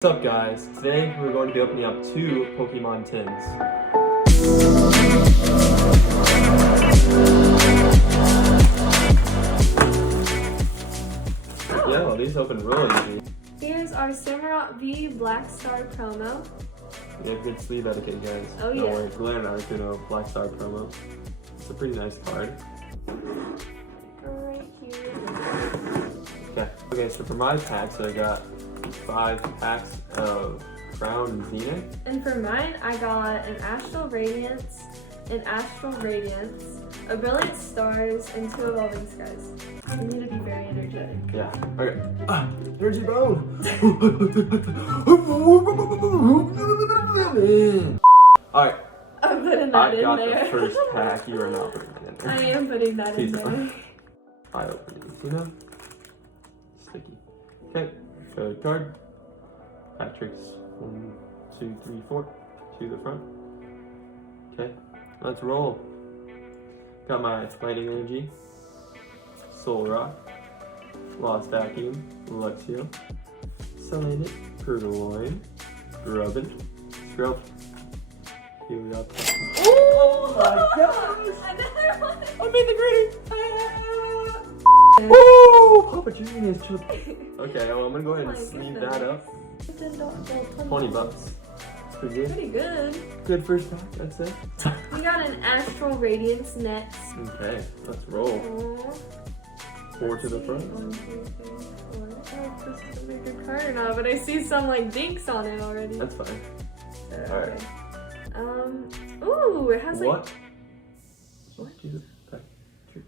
What's up guys? Today we're going to be opening up 2 Pokemon tins. Yeah, well, these open really easy. Here's our Samurott V Black Star promo. We have good sleeve etiquette, guys. Oh, Don't yeah. worry, Glenn and Articuno Black Star promo. It's a pretty nice card. Right here. Okay, so for my packs, I got 5 packs of Crown Zenith. And for mine, I got an Astral Radiance, a Brilliant Stars, and 2 Evolving Skies. You need to be very energetic. Yeah. Okay. Energy Bone! Alright. I'm putting that in I got there. the first pack. You are not putting that in there. I am putting that in Please. there. I open it. You know? Sticky. Okay. Code card. Patrick's 1, 2, 3, 4 to the front. Okay. Let's roll. Got my Fighting Energy. Solrock. Lost Vacuum. Luxio. Salandit. Purloin. Grubbin. Scrub. Helioptile. Oh my gosh! Another one! I made the gritty! Woo! Papa Junior is chilled. Okay, well, I'm gonna go ahead and sleeve that up. 20 bucks. Pretty good. Pretty good. Good first pack, I'd say. We got an Astral Radiance next. Okay, let's roll. 4 to the front. 1, 2, 3, 4. I don't know if this is gonna be a good card or not, but I see some like dinks on it already. That's fine. Okay. Ooh, it has like. What? What? Jesus.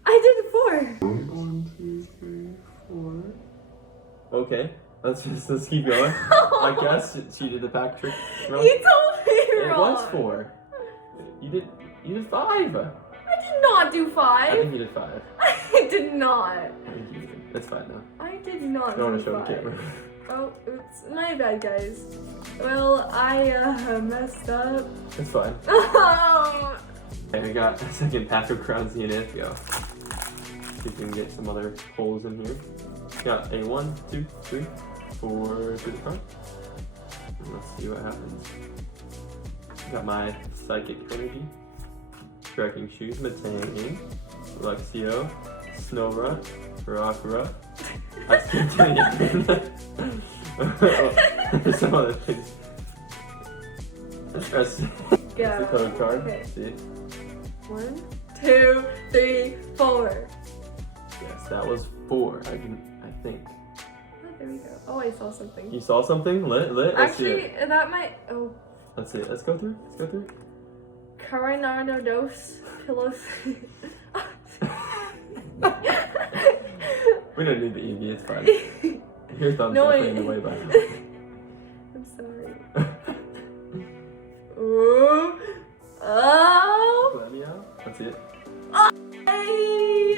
I did 4. 1, 2, 3, 4. Okay, let's keep going. I guess she did the pack trick. You told me It wrong. was 4. You did 5. I did not do I 5. think you did 5. I did not. I think you did. It's fine now. I did not Don't want do to show the 5. camera. Oh, oops. My bad, guys. Well, I messed up. It's fine. Oh. Okay, we got a second pack of Crown Zenith. Go. See if we can get some other holes in here. Got a 1, 2, 3, 4 to the front. And let's see what happens. Got my Psychic Energy, Trekking Shoes, Metang, Luxio, Snorunt, Rockruff. I keep doing it. There's some other things. That's the code card. Okay. See? 1, 2, 3, 4. Yes, that was 4. I think. Oh, there we go. Oh, I saw something. You saw something? Lit? Let's see Actually, it. that might. Oh. Let's see it. Let's go through. Carinardos Pillows. We don't need the EV, it's fine. Your thumb's No, definitely in the way by now. I'm sorry. Ooh. Oh. Let me out. Let's see it. Hey.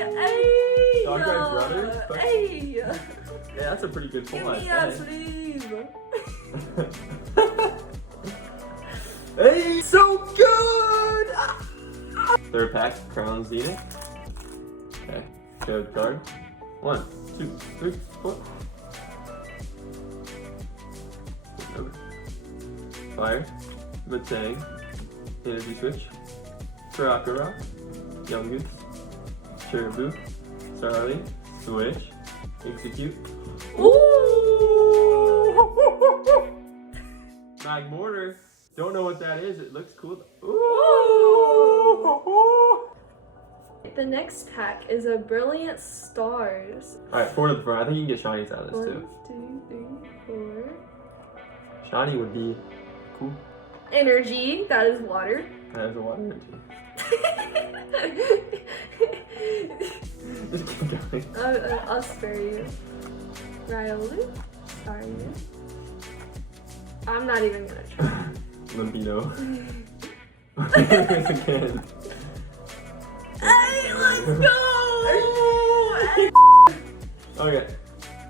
Dog Red Brothers? Hey. Yeah, that's a pretty good pull, Give I'd me that say. sleeve. Hey, so good! Third pack, Crown Zenith. Okay, code card. 1, 2, 3, 4. Fire, Metang, Energy Switch, Rock, Young Goose, Cherubu, Starly, Switch, Execute. Ooh! Magmortar. Don't know what that is. It looks cool. Ooh! The next pack is a Brilliant Stars. Alright, 4 to the front. I think you can get shinies out of this 1, too. 2, 3, 4. Shiny would be cool. Energy, that is water. That is a water energy. Just keep going. I'll spare you. Riolu, sorry. I'm not even gonna try. Limpino. Again. Hey, let's go! Okay,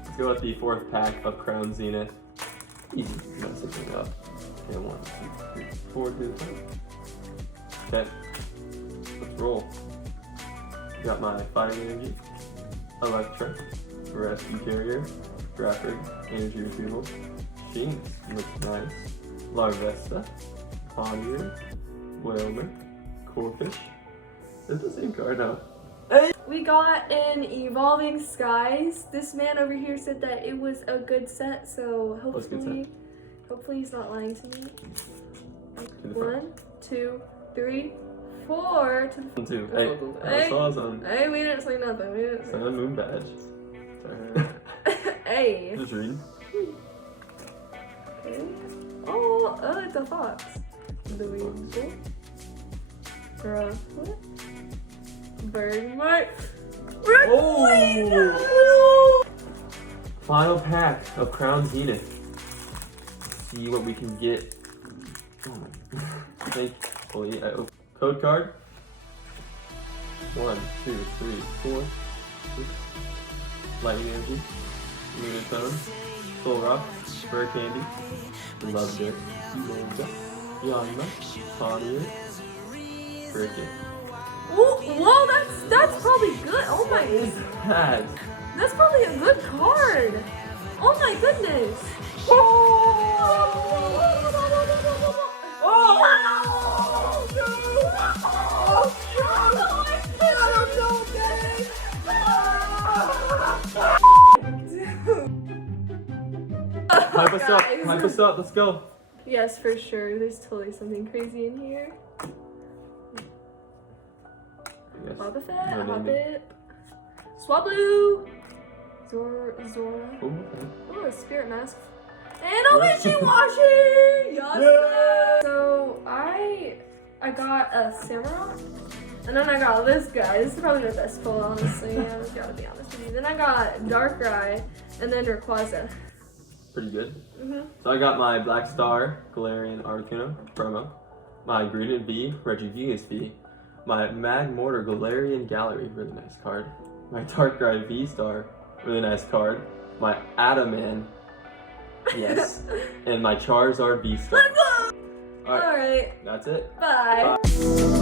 let's go with the 4th pack of Crown Zenith. Easy, messing it up. Okay, 1, 2, 3, 4 to the front. Okay, let's roll. Got my Fire Energy, Electra, Rescue Carrier, Graphic, Energy Retrieval, Jinx looks nice. Larvesta, Ponder, Whalmer, Corfish. It's the same card now. We got an Evolving Skies. This man over here said that it was a good set, so What's a good set? hopefully he's not lying to me. To the front. 1, 2, 3, 4 to the 1, 2. Oh, Hey, hey. I saw some. Hey, we didn't say nothing. We didn't say Sun and Moon badge. Sorry. Hey. Just reading. Okay. Oh, it's a fox. The Weasel. Rufflet. Birdmark. Oh! Final pack of Crown Zenith. See what we can get. Oh my. Thankfully, I open. Code card. 1, 2, 3, 4, 6. Lightning Energy. Lunatone. Soul Rock. Fur Candy. Love Dick. Manga. Yanma. Ponder. Cricket. Whoa, that's probably good. Oh my, Bad. that's probably a good card. Oh my goodness. Hype us up. Hype us up. Let's go. Yes, for sure. There's totally something crazy in here. Yes. Wobbuffet, No, no, no. Hobbit, Swablu, Zora, Oh, okay. oh, a Spirit Mask, and a Wishy-Washy! Yes! So I got a Samurott, and then I got this guy. This is probably the best pull, honestly. I gotta be honest with you. Then I got Darkrai, and then Rayquaza. Pretty good. Mm-hmm. So I got my Black Star Galarian Articuno promo, my Greedent V Regigigas V, my Magmortar Galarian Gallery, really nice card, my Darkrai V-Star, really nice card, my Adaman, yes, and my Charizard V-Star. Let's go! Alright, Alright, that's it. bye. Bye.